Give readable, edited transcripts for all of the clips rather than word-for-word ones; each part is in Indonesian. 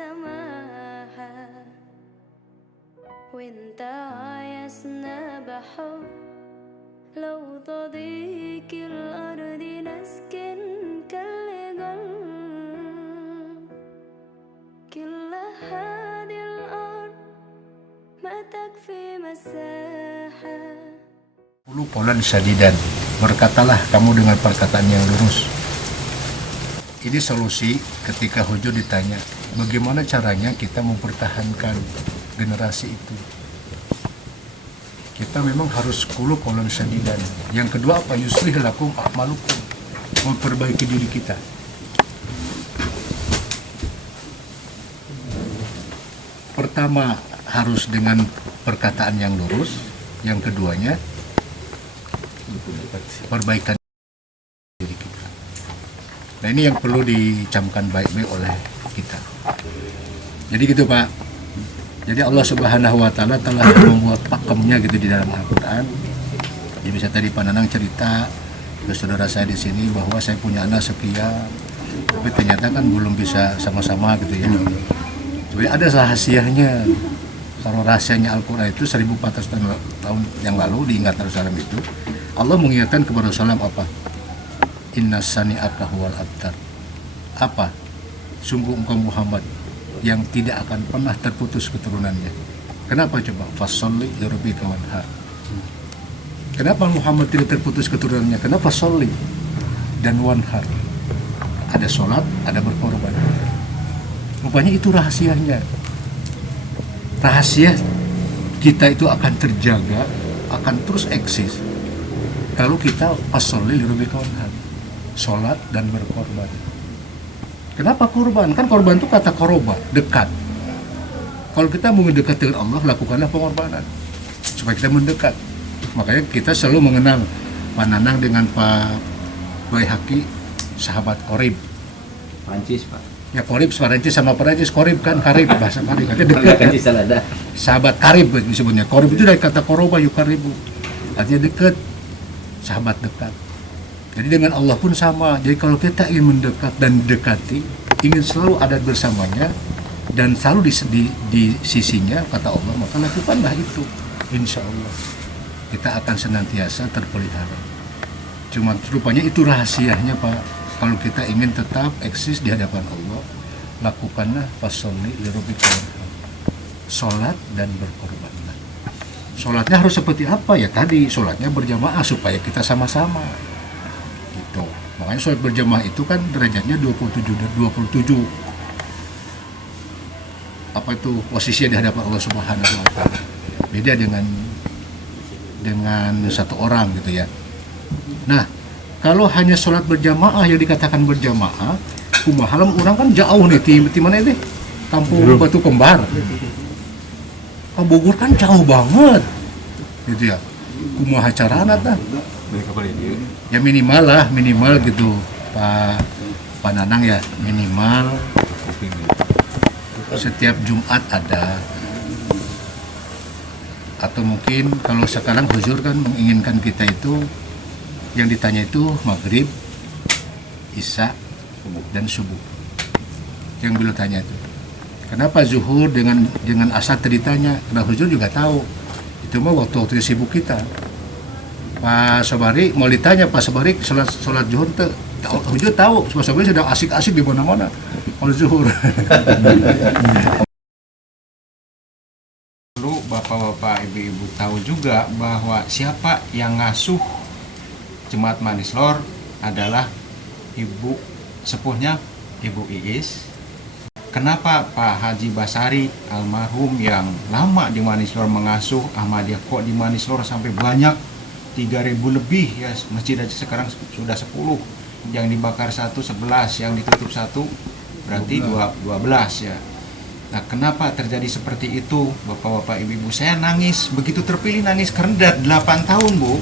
سماها وانت عايزنا بحب لو تضيق الأرض نسكن كالجل كل هذه الأرض ما تكفي مساحة. Qawlan sadidan, berkatalah kamu dengan perkataan yang lurus. Ini solusi ketika Hujur ditanya, bagaimana caranya kita mempertahankan generasi itu. Kita memang harus qawlan sadidan. Yang kedua apa? Yuslih lakum a'malukum, memperbaiki diri kita. Pertama harus dengan perkataan yang lurus, yang keduanya perbaikan diri kita. Nah ini yang perlu dicamkan baik-baik oleh kita. Jadi gitu Pak. Jadi Allah Subhanahu Wa Taala telah membuat pakemnya gitu di dalam Al-Quran. Jadi bisa tadi Pak Nanang cerita ke saudara saya di sini bahwa saya punya anak sekian, tapi ternyata kan belum bisa sama-sama gitu ya. Jadi ada rahasianya. Kalau rahasianya Al-Quran itu 1400 tahun yang lalu diingat Rasulullah itu, Allah mengingatkan kepada Rasulullah apa? Inna sani'aka huwal abtar. Apa? Sungguh engkau Muhammad yang tidak akan pernah terputus keturunannya. Kenapa coba? Fasolli lirabbika wanhar. Kenapa Muhammad tidak terputus keturunannya? Kenapa fasolli dan wanhar? Ada sholat, ada berkorban. Rupanya itu rahasianya. Rahasia kita itu akan terjaga, akan terus eksis kalau kita fasolli lirabbika wanhar, sholat dan berkorban. Kenapa korban? Kan korban itu kata koroba, dekat. Kalau kita mau mendekat dengan Allah, lakukanlah pengorbanan supaya kita mendekat. Makanya kita selalu mengenal Pak Nanang dengan Pak Baihaqi, sahabat Qorib. Prancis Pak. Ya Qorib, Prancis sama Prancis, Qorib kan karib, bahasa karib. Artinya dekat kan? Sahabat karib disebutnya. Qorib itu dari kata koroba yukaribu, artinya dekat, sahabat dekat. Jadi dengan Allah pun sama. Jadi kalau kita ingin mendekat dan dekati, ingin selalu ada bersamanya dan selalu di sisinya, kata Allah, maka lakukanlah itu. Insya Allah kita akan senantiasa terpelihara. Cuma rupanya itu rahasianya Pak. Kalau kita ingin tetap eksis di hadapan Allah, lakukanlah fasolli lirabbika wanhar, sholat dan berkorbanlah. Sholatnya harus seperti apa ya tadi? Sholatnya berjamaah supaya kita sama-sama. Gitu. Makanya sholat berjamaah itu kan derajatnya 27 dan 27. Apa itu posisinya di hadapan Allah Subhanahu Wa Taala. Beda dengan satu orang gitu ya. Nah, kalau hanya sholat berjamaah yang dikatakan berjamaah, kumaha orang kan jauh nih di mana ini? Kampung Batu Kembar. Bogor kan jauh banget. Gitu ya. Kumaha carana tah? Ya minimal gitu Pak Nanang ya, minimal setiap Jumat ada, atau mungkin kalau sekarang Huzur kan menginginkan kita itu yang ditanya itu maghrib, isya dan subuh. Yang beliau tanya itu kenapa zuhur dengan asar ditanya, karena Huzur juga tahu itu mah waktu sibuk kita. Pak Sobari mau ditanya, Pak Sobari sholat zuhur tuh Hujur tahu, Pak Sobari sedang asik-asik di mana-mana kalau zuhur. Perlu bapak-bapak, ibu-ibu tahu juga bahwa siapa yang ngasuh Jemaat Manislor adalah ibu sepuhnya Ibu Iis. Kenapa Pak Haji Basari almarhum yang lama di Manislor mengasuh Ahmadiyah kok di Manislor sampai banyak 3.000 lebih ya, masjid aja sekarang sudah 10, yang dibakar 1 11, yang ditutup 1 berarti 12 ya. Nah, kenapa terjadi seperti itu Bapak-bapak Ibu-ibu? Saya nangis, begitu terpilih nangis karena 8 tahun Bu,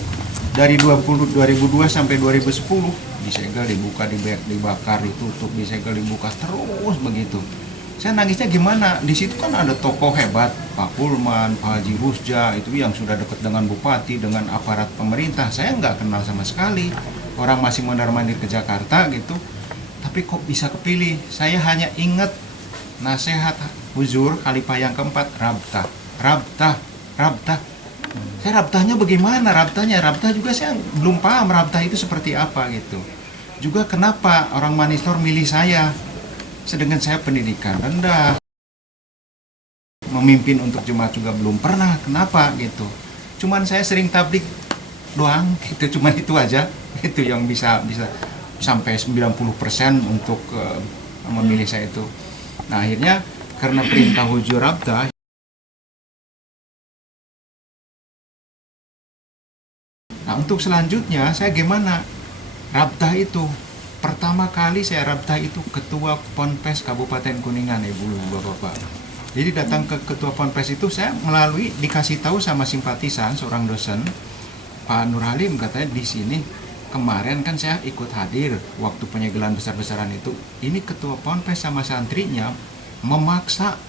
dari 2002 sampai 2010 disegel, dibuka, dibakar, ditutup, disegel, dibuka, terus begitu. Saya nangisnya gimana? Di situ kan ada tokoh hebat, Pak Pulman, Pak Haji Rusja, itu yang sudah dekat dengan bupati, dengan aparat pemerintah. Saya nggak kenal sama sekali. Orang masih mondar-mandir ke Jakarta gitu. Tapi kok bisa kepilih? Saya hanya ingat nasihat Huzur Khalifah yang keempat, rabtah, rabtah, rabtah. Saya rabtahnya bagaimana? Rabtah juga saya belum paham rabtah itu seperti apa gitu. Juga kenapa orang Manislor milih saya, sedangkan saya pendidikan rendah, memimpin untuk jemaat juga belum pernah, kenapa gitu. Cuman saya sering tablik doang, gitu, cuman itu aja, itu yang bisa sampai 90% untuk memilih saya itu. Nah akhirnya karena perintah Huzur Rabtah. Nah untuk selanjutnya saya gimana? Rabtah itu pertama kali saya rabtah itu ketua Ponpes Kabupaten Kuningan, Ibu Bapak. Jadi datang ke ketua Ponpes itu saya melalui dikasih tahu sama simpatisan seorang dosen, Pak Nur Halim, katanya di sini kemarin kan saya ikut hadir waktu penyegelan besar-besaran itu. Ini ketua Ponpes sama santrinya memaksa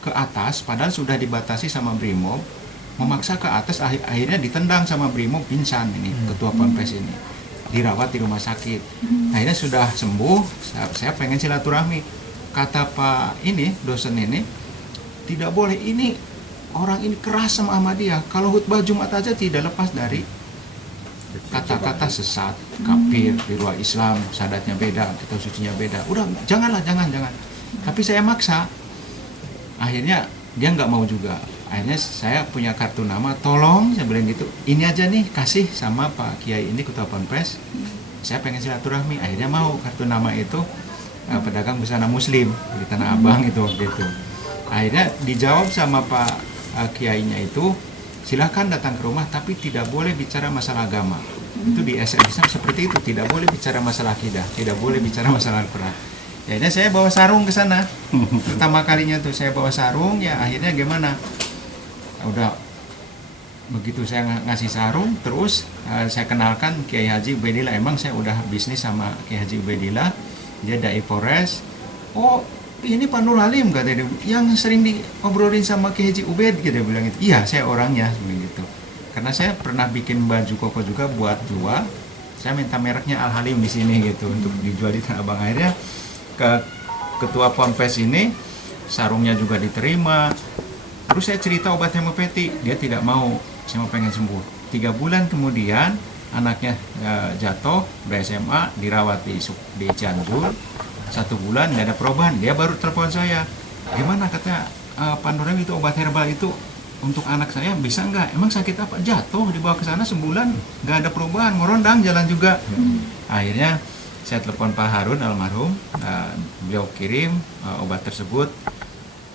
ke atas, padahal sudah dibatasi sama Brimob, memaksa ke atas, akhirnya ditendang sama Brimob, pingsan ini ketua Ponpes ini, dirawat di rumah sakit. Akhirnya sudah sembuh, saya pengen silaturahmi. Kata Pak ini, dosen ini, tidak boleh, ini orang ini keras sama Ahmadiyah. Kalau khutbah Jumat aja tidak lepas dari kata-kata sesat, kafir, di luar Islam, sadatnya beda, kitab sucinya beda. Udah, jangan. Tapi saya maksa. Akhirnya dia nggak mau juga. Akhirnya saya punya kartu nama, tolong saya bilang gitu, ini aja nih kasih sama Pak Kiai ini ketua Ponpes, saya pengen silaturahmi. Akhirnya mau kartu nama itu, pedagang busana Muslim di Tanah Abang itu gitu. Akhirnya dijawab sama Pak Kiainya itu, silahkan datang ke rumah tapi tidak boleh bicara masalah agama. Itu di SMS seperti itu, tidak boleh bicara masalah akidah, tidak boleh bicara masalah Al-Quran. Akhirnya saya bawa sarung ke sana. Pertama kalinya tuh saya bawa sarung, ya akhirnya gimana? Udah begitu saya ngasih sarung, terus saya kenalkan Kiai Haji Ubaidillah. Emang saya udah bisnis sama Kiai Haji Ubaidillah, dia dai Polres. Oh ini Pak Nur Halim, katanya, yang sering diobrolin sama Kiai Haji Ubaid, gitu, dia bilang gitu. Iya saya orangnya, begitu. Karena saya pernah bikin baju koko juga buat jual, saya minta mereknya Al Halim di sini gitu untuk dijual di Tanah Abang. Akhirnya ke ketua Ponpes ini sarungnya juga diterima. Terus saya cerita obat hemopetik, dia tidak mau, saya mau pengen sembuh. 3 bulan kemudian anaknya jatuh, udah SMA, dirawat di Cianjur. 1 bulan nggak ada perubahan, dia baru telepon saya. Gimana, katanya Pak Nur itu obat herbal itu untuk anak saya bisa nggak? Emang sakit apa? Jatuh, dibawa ke sana sebulan nggak ada perubahan, ngorondang jalan juga. Akhirnya saya telepon Pak Harun almarhum, beliau kirim obat tersebut.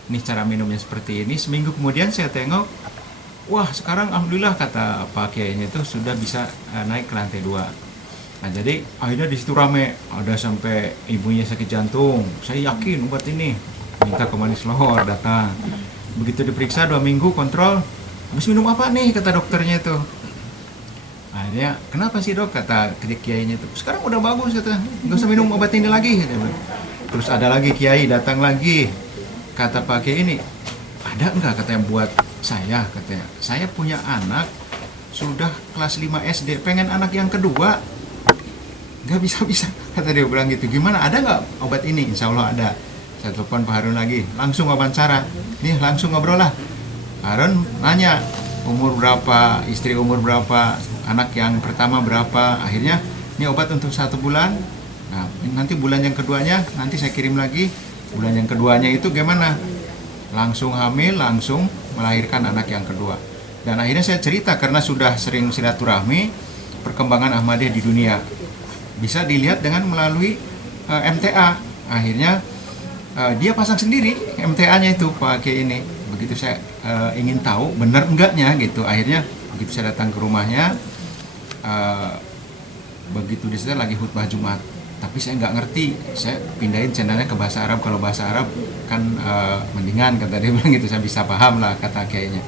Ini cara minumnya seperti ini. Seminggu kemudian saya tengok, wah sekarang alhamdulillah, kata Pak Kiainya itu sudah bisa naik ke lantai 2. Nah jadi akhirnya di situ rame, ada sampai ibunya sakit jantung. Saya yakin obat ini, minta ke Manislor, datang. Begitu diperiksa 2 minggu kontrol, habis minum apa nih, kata dokternya itu. Akhirnya kenapa sih dok, kata Kiainya itu, sekarang udah bagus, kata, nggak usah minum obat ini lagi. Terus ada lagi Kiai datang lagi. Kata Pak Kiai ini, ada enggak, katanya, buat saya, katanya, saya punya anak sudah kelas 5 SD, pengen anak yang kedua, nggak bisa, kata dia bilang gitu. Gimana, ada nggak obat ini? Insya Allah ada. Saya telepon Pak Harun lagi, langsung wawancara, nih langsung ngobrol lah. Harun nanya, umur berapa, istri umur berapa, anak yang pertama berapa. Akhirnya, ini obat untuk 1 bulan, nah nanti bulan yang keduanya, nanti saya kirim lagi. Bulan yang keduanya itu gimana? Langsung hamil, langsung melahirkan anak yang kedua. Dan akhirnya saya cerita, karena sudah sering silaturahmi, perkembangan Ahmadiyah di dunia bisa dilihat dengan melalui MTA. Akhirnya dia pasang sendiri MTA-nya itu, Pak Kiai ini. Begitu saya ingin tahu benar enggaknya gitu. Akhirnya begitu saya datang ke rumahnya, begitu di sana lagi khutbah Jumat, tapi saya nggak ngerti, saya pindahin channelnya ke bahasa Arab. Kalau bahasa Arab kan mendingan, kata dia bilang gitu, saya bisa paham lah, kata kiainya.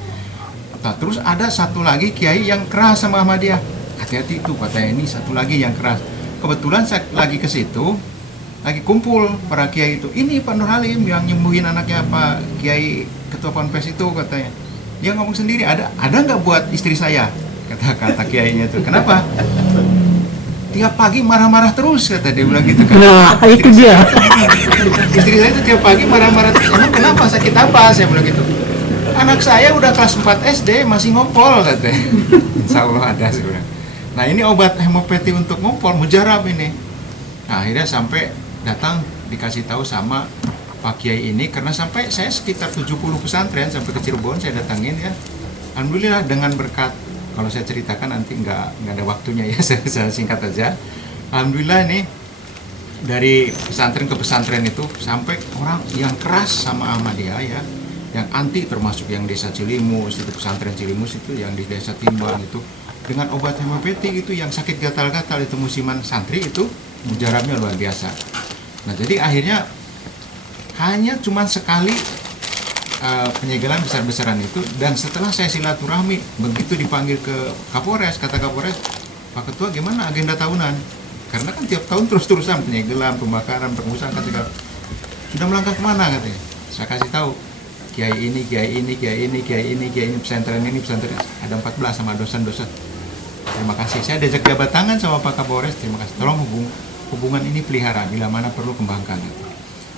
Nah, terus ada satu lagi kiai yang keras sama Ahmadiyah, hati-hati itu, katanya, ini satu lagi yang keras. Kebetulan saya lagi ke situ, lagi kumpul para kiai itu, ini Pak Nur Halim yang nyembuhin anaknya Pak Kiai ketua Ponpes itu, katanya. Dia ngomong sendiri, ada nggak buat istri saya, kata kiainya itu. Kenapa? tiap pagi marah-marah terus, kata dia bilang gitu kan. Nah, itu dia. Istri saya itu tiap pagi marah-marah terus. Emang kenapa, sakit apa? Saya bilang gitu. Anak saya udah kelas 4 SD masih ngompol, katanya. Insya Allah ada sebenarnya. Nah, ini obat hemopati untuk ngompol, mujarab ini. Nah, akhirnya sampai datang dikasih tahu sama Pak Kiai ini, karena sampai saya sekitar 70 pesantren sampai ke Cirebon saya datangin ya. Alhamdulillah dengan berkat, kalau saya ceritakan nanti nggak ada waktunya ya, saya singkat aja. Alhamdulillah ini dari pesantren ke pesantren itu sampai orang yang keras sama Ahmadiyah ya, yang anti, termasuk yang desa Cilimus itu, pesantren Cilimus itu, yang di desa Timbang itu, dengan obat hemopati itu yang sakit gatal-gatal itu musiman santri itu mujarabnya luar biasa. Nah jadi akhirnya hanya cuma sekali penyegelan besar-besaran itu, dan setelah saya silaturahmi begitu dipanggil ke Kapolres, kata Kapolres, Pak Ketua gimana agenda tahunan, karena kan tiap tahun terus-terusan penyegelan, pembakaran, pengusahaan, kata sudah melangkah kemana, katanya. Saya kasih tahu kiai ini, pesantren ini, pesantren ada 14 sama dosen-dosen. Terima kasih, saya diajak jabat tangan sama Pak Kapolres, terima kasih, tolong hubungan ini pelihara, bila mana perlu kembangkan.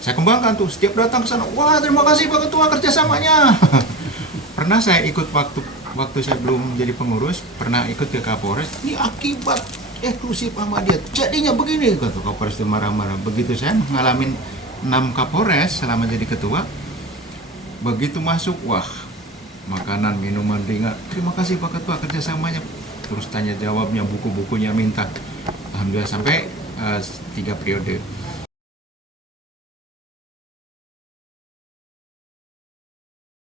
Saya kembangkan tuh, setiap datang ke sana, wah terima kasih Pak Ketua kerjasamanya. Pernah saya ikut waktu saya belum jadi pengurus, pernah ikut ke Kapolres, ini akibat eksklusif Ahmadiyah, jadinya begini, kata Kapolres itu marah-marah. Begitu saya ngalamin 6 Kapolres selama jadi ketua, begitu masuk, wah makanan, minuman ringan, terima kasih Pak Ketua kerjasamanya, terus tanya jawabnya, buku-bukunya minta. Alhamdulillah sampai 3 periode.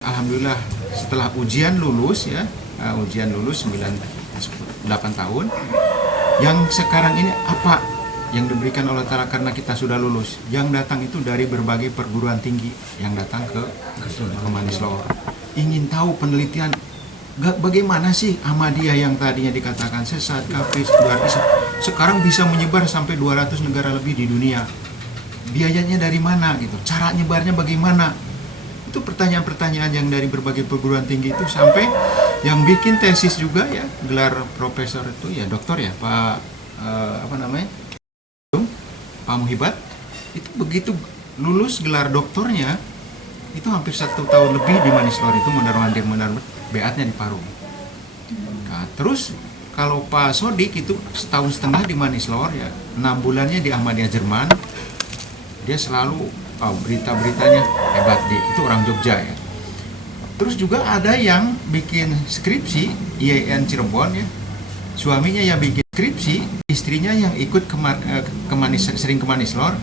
Alhamdulillah setelah ujian lulus ya, ujian lulus 8 tahun. Yang sekarang ini apa yang diberikan oleh Ta'ala karena kita sudah lulus? Yang datang itu dari berbagai perguruan tinggi yang datang ke Manislor. Ingin tahu penelitian bagaimana sih Ahmadiyah yang tadinya dikatakan sesat, kafir, sekarang bisa menyebar sampai 200 negara lebih di dunia. Biayanya dari mana gitu? Cara nyebarnya bagaimana? Itu pertanyaan-pertanyaan yang dari berbagai perguruan tinggi itu, sampai yang bikin tesis juga ya, gelar profesor itu ya doktor ya, Pak Pak Muhibat, itu begitu lulus gelar doktornya itu hampir 1 tahun lebih di Manislor itu mondar-mandir beatnya di Parung. Nah, terus kalau Pak Sodik itu setahun setengah di Manislor ya, 6 bulannya di Ahmadiyah Jerman. Dia selalu berita-beritanya hebat, itu orang Jogja ya. Terus juga ada yang bikin skripsi IAIN Cirebon ya, suaminya yang bikin skripsi, istrinya yang ikut sering ke Manislor,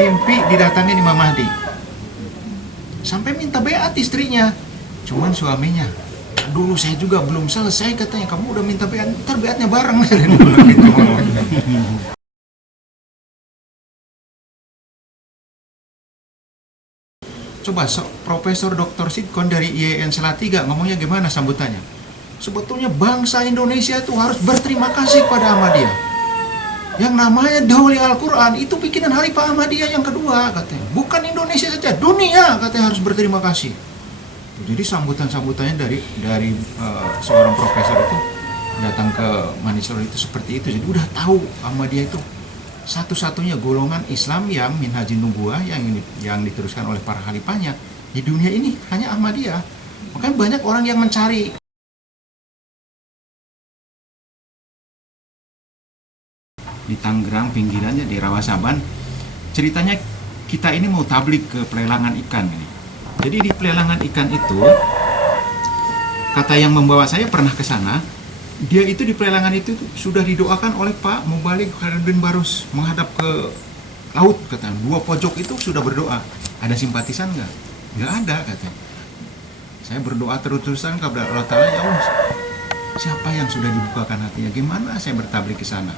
mimpi didatangi Imam Mahdi, sampai minta beat istrinya. Cuman suaminya, dulu saya juga belum selesai, katanya, kamu udah minta beat, ntar beatnya bareng. Coba Profesor Dr. Sidkon dari IAIN Salatiga ngomongnya gimana sambutannya? Sebetulnya bangsa Indonesia itu harus berterima kasih kepada Ahmadiyah. Yang namanya Dauli Al-Quran itu bikinan Khalifah Ahmadiyah yang kedua, katanya. Bukan Indonesia saja, dunia katanya harus berterima kasih. Jadi sambutan-sambutannya dari seorang profesor itu datang ke Manislor itu seperti itu. Jadi udah tahu Ahmadiyah itu satu-satunya golongan Islam yang minhajin nubuah yang diteruskan oleh para khalifahnya di dunia ini, hanya Ahmadiyah. Makanya banyak orang yang mencari. Di Tangerang pinggirannya di Rawasaban, ceritanya kita ini mau tablik ke pelelangan ikan ini. Jadi di pelelangan ikan itu, kata yang membawa saya pernah ke sana, dia itu di pelelangan itu sudah didoakan oleh Pak Mubalik Khairuddin Barus menghadap ke laut, katanya. 2 pojok itu sudah berdoa. Ada simpatisan nggak? Nggak ada, katanya. Saya berdoa terus-terusan kepada Allah Ta'ala, ya Allah, siapa yang sudah dibukakan hatinya? Gimana saya bertablik ke sana?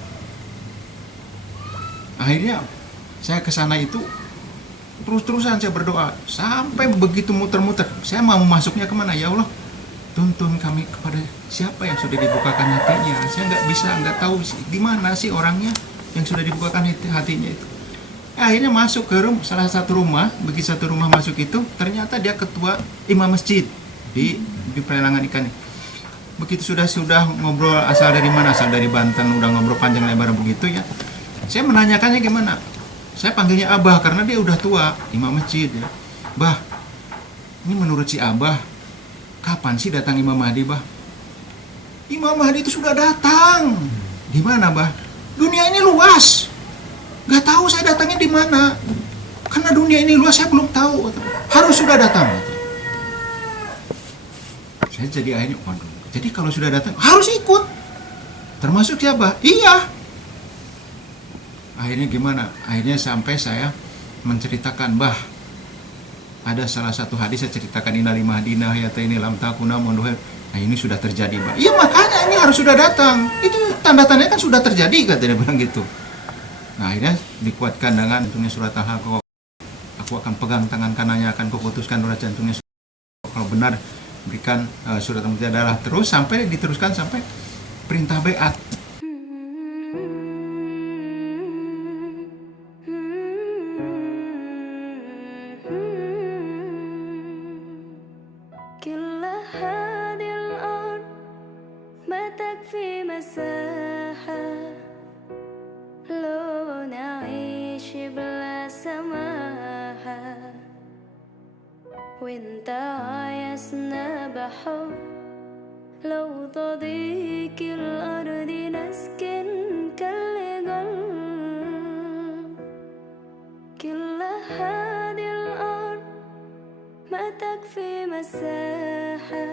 Akhirnya saya ke sana itu terus-terusan saya berdoa sampai begitu muter-muter. Saya mau masuknya kemana? Ya Allah, tuntun kami kepada siapa yang sudah dibukakan hatinya. Saya nggak tahu di mana sih orangnya yang sudah dibukakan hatinya itu. Akhirnya masuk ke salah satu rumah. Begitu satu rumah masuk itu, ternyata dia ketua imam masjid di pelelangan ikan. begitu sudah ngobrol asal dari mana, asal dari Banten, udah ngobrol panjang lebar begitu ya. Saya menanyakannya gimana. Saya panggilnya Abah karena dia udah tua, imam masjid ya. Bah, ini menurut si Abah, kapan sih datang Imam Mahdi, Bah? Imam Mahdi itu sudah datang. Di mana, Bah? Dunia ini luas. Gak tahu saya datangnya di mana. Karena dunia ini luas, saya belum tahu. Harus sudah datang. Saya jadi akhirnya, waduh. Jadi kalau sudah datang, harus ikut. Termasuk siapa? Iya. Akhirnya gimana? Akhirnya sampai saya menceritakan, Bah, ada salah satu hadis saya ceritakan, Inna li Mahdina hayataini lam takuna munduhel. Nah ini sudah terjadi, Bah. Iya makanya ini harus sudah datang. Itu tanda-tandanya kan sudah terjadi, katanya bilang gitu. Nah akhirnya dikuatkan dengan jantungnya surat Al-Haqqah. Aku akan pegang tangan kanannya, akan kuputuskan urat jantungnya. Kalau benar berikan surat Al-Mujadalah, terus sampai diteruskan sampai perintah baiat. كل هذه الأرض ما تكفي مساحة لو نعيش بلا سماحة وانت عايزنا بحب لو تضيق الأرض نسكن كالجل كل هذه الأرض ما تكفي مساحة.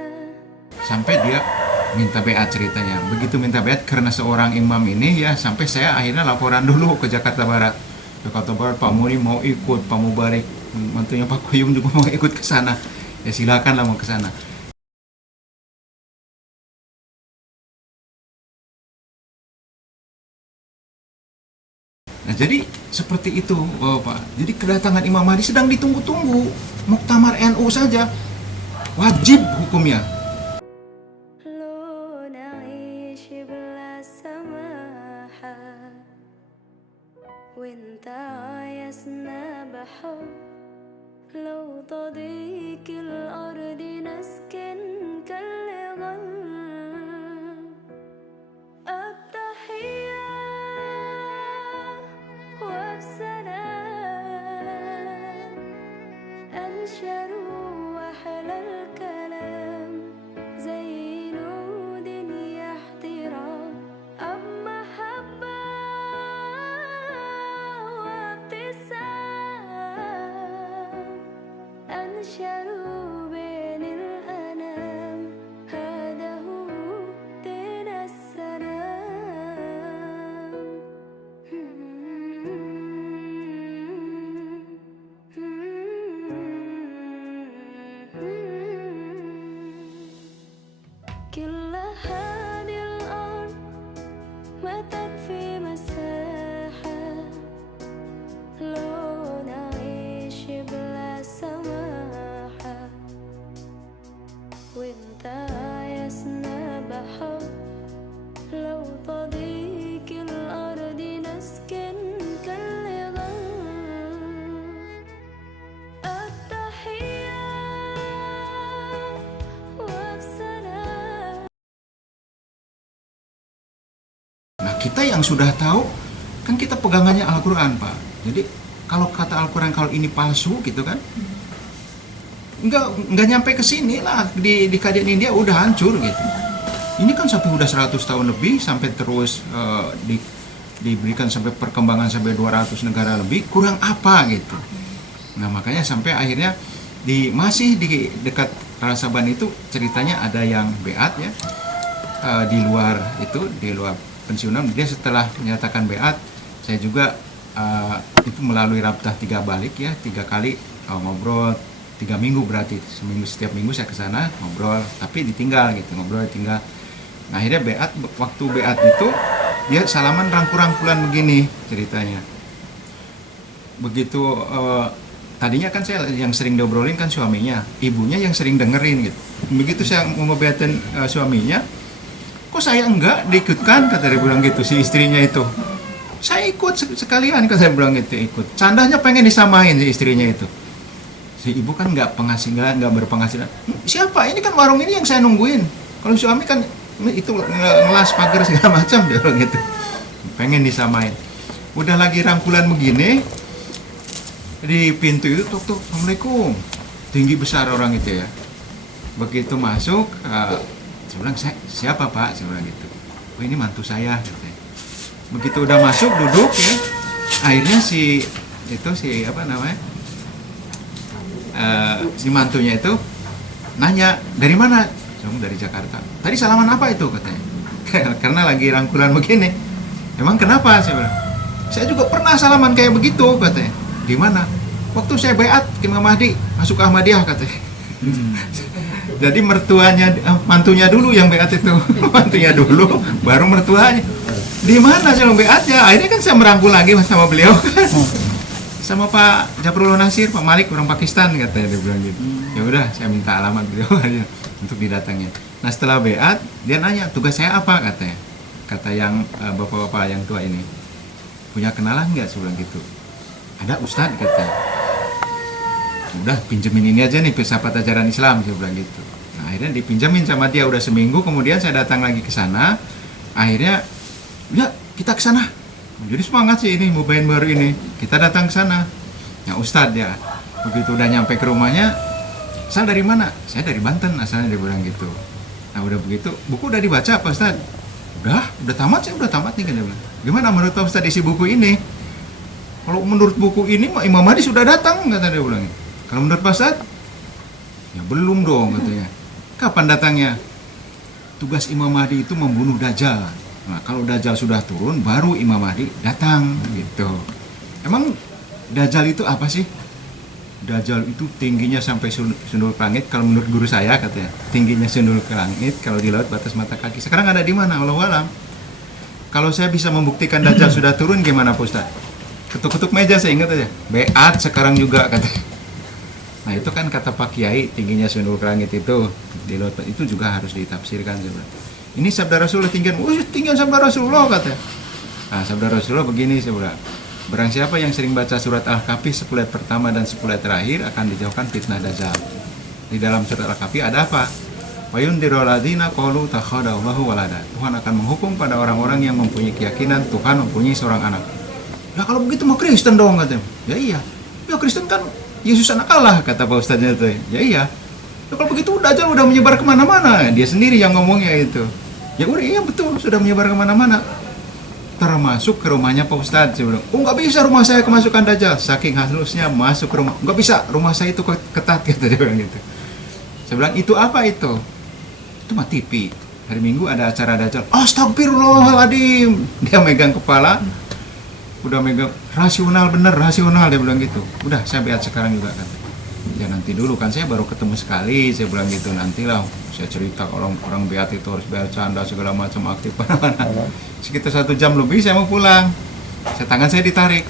Sampai dia minta baiat ceritanya. Begitu minta baiat karena seorang imam ini ya, sampai saya akhirnya laporan dulu ke Jakarta Barat. Jakarta Barat, Pak Muni mau ikut, Pak Mubarik, mantunya Pak Kuyum juga mau ikut ke sana. Ya silakanlah mau ke sana. Nah, jadi seperti itu, Pak. Jadi kedatangan Imam Mahdi sedang ditunggu-tunggu. Muktamar NU saja wajib hukumnya. لو نعيش بلا سماحة وانت عايزنا بحب لو تضيق الأرض نسكن كالغل التحية وبسلام أنشروا وحل الكلام زي نود يحترام أب محبة وابتسام أنشروا بين الأنام هذا هو دين السلام كل هذه الأرض ما تكفي مساحة لو نعيش بلا سماحة وانت عايزنا بحب لو تضيق الأرض نسكن كالغل التحية وبسلام. Nah, kita yang sudah tahu kan kita pegangannya Al-Qur'an, Pak. Jadi kalau kata Al-Qur'an kalau ini palsu gitu kan, nggak nyampe ke sini lah, di keadaan India udah hancur gitu. Ini kan sampai udah 100 tahun lebih, sampai terus diberikan sampai perkembangan sampai 200 negara lebih, kurang apa gitu. Nah makanya sampai akhirnya masih di dekat Rara Saban itu ceritanya ada yang baiat ya, di luar pensiunan. Dia setelah menyatakan baiat, saya juga itu melalui Rabtah 3 balik ya, 3 kali ngobrol 3 minggu, berarti setiap minggu saya ke sana ngobrol, tapi ditinggal gitu, ngobrol ditinggal. Nah akhirnya waktu baiat itu dia salaman rangkul-rangkulan begini ceritanya. Begitu tadinya kan saya yang sering diobrolin kan suaminya, ibunya yang sering dengerin gitu. Begitu saya mau ngebaiatin suaminya, kok saya enggak diikutkan, kata dia bilang gitu, si istrinya itu. Saya ikut sekalian, kata dia bilang gitu, ikut. Candanya pengen disamain si istrinya itu. Si ibu kan nggak berpenghasilan. Siapa? Ini kan warung ini yang saya nungguin. Kalau suami kan itu ngelas pagar segala macam dia bilang gitu. Pengen disamain. Udah lagi rangkulan begini, di pintu itu tok tok, assalamualaikum. Tinggi besar orang itu ya. Begitu masuk, saya bilang, siapa Pak? Saya bilang gitu. Oh ini mantu saya. Gitu. Begitu udah masuk duduk ya, akhirnya si mantunya itu nanya dari mana? Dari Jakarta. Tadi salaman apa itu katanya? Karena lagi rangkulan begini. Emang kenapa? Saya bilang. Saya juga pernah salaman kayak begitu katanya. Di mana? Waktu saya baiat ke Imam Mahdi, masuk ke Ahmadiyah katanya. Jadi mantunya dulu yang baiat itu. Mantunya dulu, baru mertuanya. Di mana saya baiatnya? Akhirnya kan saya merangkul lagi sama beliau kan. Sama Pak Japrullah Nasir, Pak Malik orang Pakistan katanya, dia bilang gitu. Ya udah, saya minta alamat beliau aja untuk didatangin. Nah setelah beat, dia nanya tugas saya apa katanya. Kata yang bapak-bapak yang tua ini, punya kenalan nggak? Saya bilang gitu. Ada Ustadz katanya. Udah pinjemin ini aja nih filsafat ajaran Islam, saya bilang gitu. Nah, akhirnya dipinjemin sama dia udah seminggu, kemudian saya datang lagi ke sana. Akhirnya, ya kita ke sana. Jadi semangat sih ini mubain baru ini. Kita datang ke sana. Ya Ustadz ya. Begitu udah nyampe ke rumahnya, asal dari mana? Saya dari Banten asalnya, dia bilang gitu. Nah udah begitu, buku udah dibaca Pak Ustadz? Udah tamat, saya udah tamat nih kan dia bilang. Gimana menurut Pak Ustadz isi buku ini? Kalau menurut buku ini Imam Mahdi sudah datang, kata dia bilang. Kalau menurut Pak Ustadz? Ya belum dong katanya. Kapan datangnya? Tugas Imam Mahdi itu membunuh Dajjal. Nah, kalau Dajjal sudah turun, baru Imam Mahdi datang, gitu. Emang Dajjal itu apa sih? Dajjal itu tingginya sampai sundul ke langit. Kalau menurut guru saya katanya, tingginya sundul ke langit. Kalau di laut batas mata kaki. Sekarang ada di mana? Allahu a'lam. Kalau saya bisa membuktikan Dajjal sudah turun, gimana Pak Ustaz? Ketuk-ketuk meja, saya ingat aja. Beat sekarang juga katanya. Nah itu kan kata Pak Kiai, tingginya sundul ke langit itu di laut itu juga harus ditafsirkan sebenarnya. Ini sabda Rasulullah tinggi sabda Rasulullah kata. Nah sabda Rasulullah begini sebenarnya. Barang siapa yang sering baca surat Al-Kahfi 10 ayat pertama dan 10 ayat terakhir akan dijauhkan fitnah Dajjal. Di dalam surat Al-Kahfi ada apa? Wa yundirul ladzina qalu takhadallahu walada. Tuhan akan menghukum pada orang-orang yang mempunyai keyakinan Tuhan mempunyai seorang anak. Ya kalau begitu mah Kristen dong katanya. Ya iya. Ya Kristen kan Yesus anak Allah kata Pak Ustadznya itu. Ya iya. Ya, kalau begitu Dajjal udah menyebar kemana-mana. Dia sendiri yang ngomongnya itu. Ya udah iya betul sudah menyebar kemana-mana. Termasuk ke rumahnya Pak Ustadz. Saya bilang, oh nggak bisa rumah saya kemasukan Dajjal. Saking halusnya masuk ke rumah. Nggak bisa, rumah saya itu ketat gitu. Dia bilang gitu. Saya bilang, itu apa itu? Itu mah TV. Hari Minggu ada acara Dajjal. Astagfirullahaladzim. Dia megang kepala. Udah megang rasional bener, rasional. Dia bilang gitu. Udah saya beat sekarang juga kan. Ya nanti dulu kan saya baru ketemu sekali. Saya bilang gitu, nantilah saya cerita orang beat itu harus bercanda segala macam aktif mana-mana. Sekitar 1 jam lebih saya mau pulang. Tangan saya ditarik.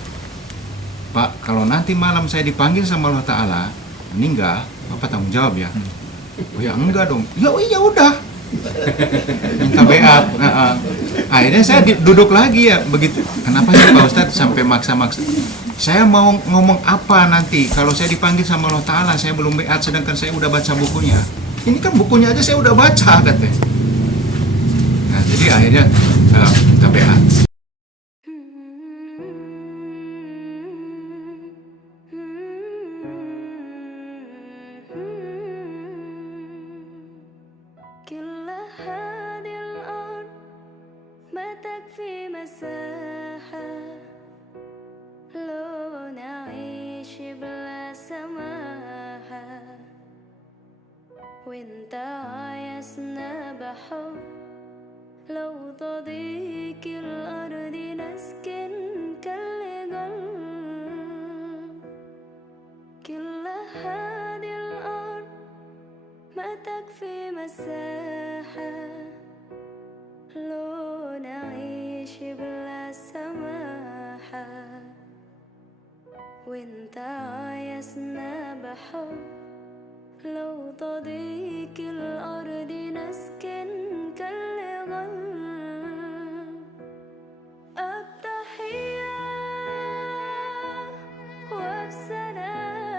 Pak, kalau nanti malam saya dipanggil sama Allah Ta'ala meninggal, Bapak tanggung jawab ya? Oh ya enggak dong. Ya iya udah. Minta beat. Akhirnya saya duduk lagi ya begitu. Kenapa sih Pak Ustadz sampai maksa-maksa? Saya mau ngomong apa nanti kalau saya dipanggil sama Allah Ta'ala, saya belum beat sedangkan saya udah baca bukunya. Ini kan bukunya aja saya udah baca katanya. Nah jadi akhirnya minta beat. كل هذه الأرض ما تكفي مساحة لو نعيش بلا سماحة وانت عايزنا بحب لو تضيق الأرض نسكن كالجل كل هذه الأرض ما تكفي مساحة لو نعيش بلا سماحة وانت عايزنا بحب لو تضيق الأرض نسكن كالجل التحية وبسلام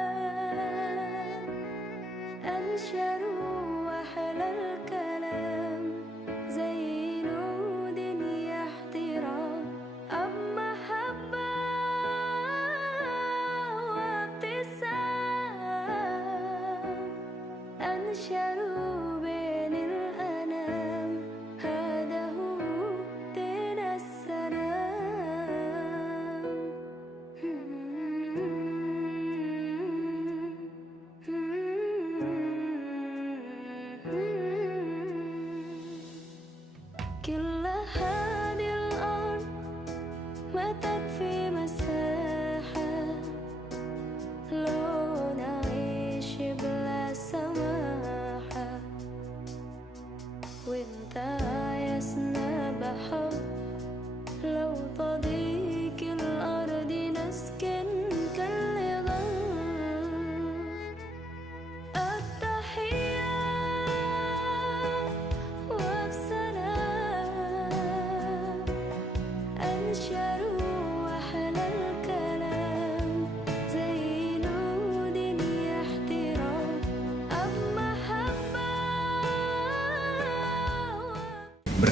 أنشروا أحلى الكلام زي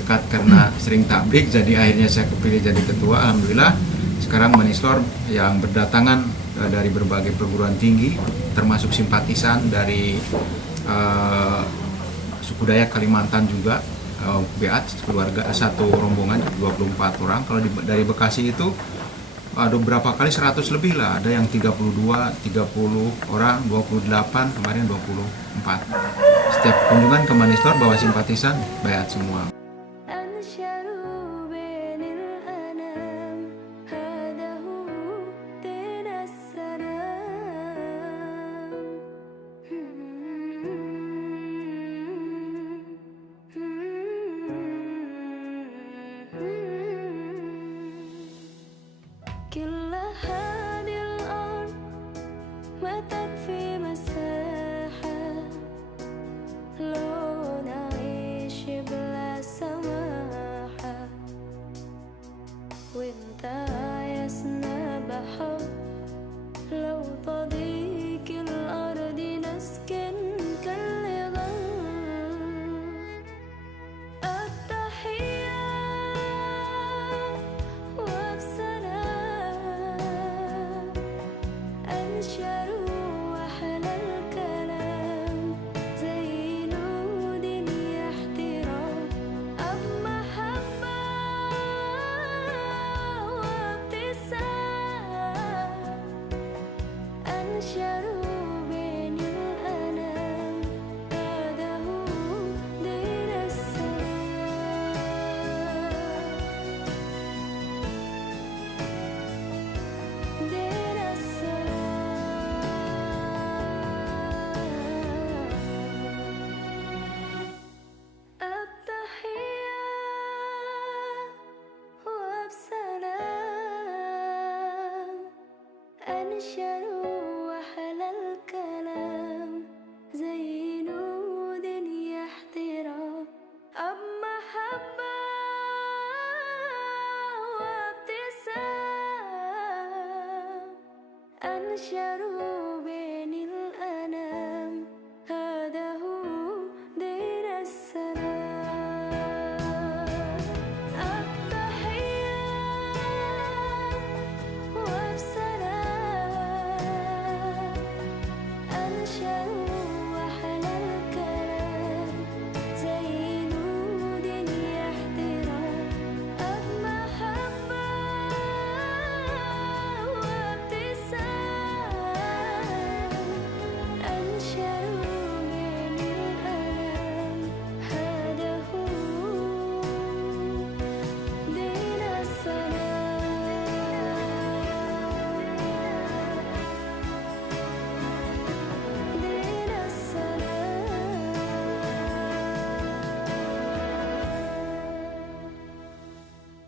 berkat karena sering tablik, jadi akhirnya saya kepilih jadi ketua. Alhamdulillah sekarang Manislor yang berdatangan dari berbagai perguruan tinggi, termasuk simpatisan dari suku Dayak Kalimantan juga, Beat keluarga satu rombongan 24 orang. Kalau dari Bekasi itu ada berapa kali 100 lebih lah, ada yang 32, 30 orang, 28, kemarin 24. Setiap kunjungan ke Manislor bawa simpatisan Beat semua. أنشر بين الأنام هذا هو دين السلام. كل هذه الأرض ما تكفي مساحة لو نعيش بلا سماحة، وانت عايزنا بحب لو تضيق الأرض نسكن كاللغم. التحية وبسلام أنشروا أحلى الكلام زي نود احترام، أب محبة وابتسام أنشروا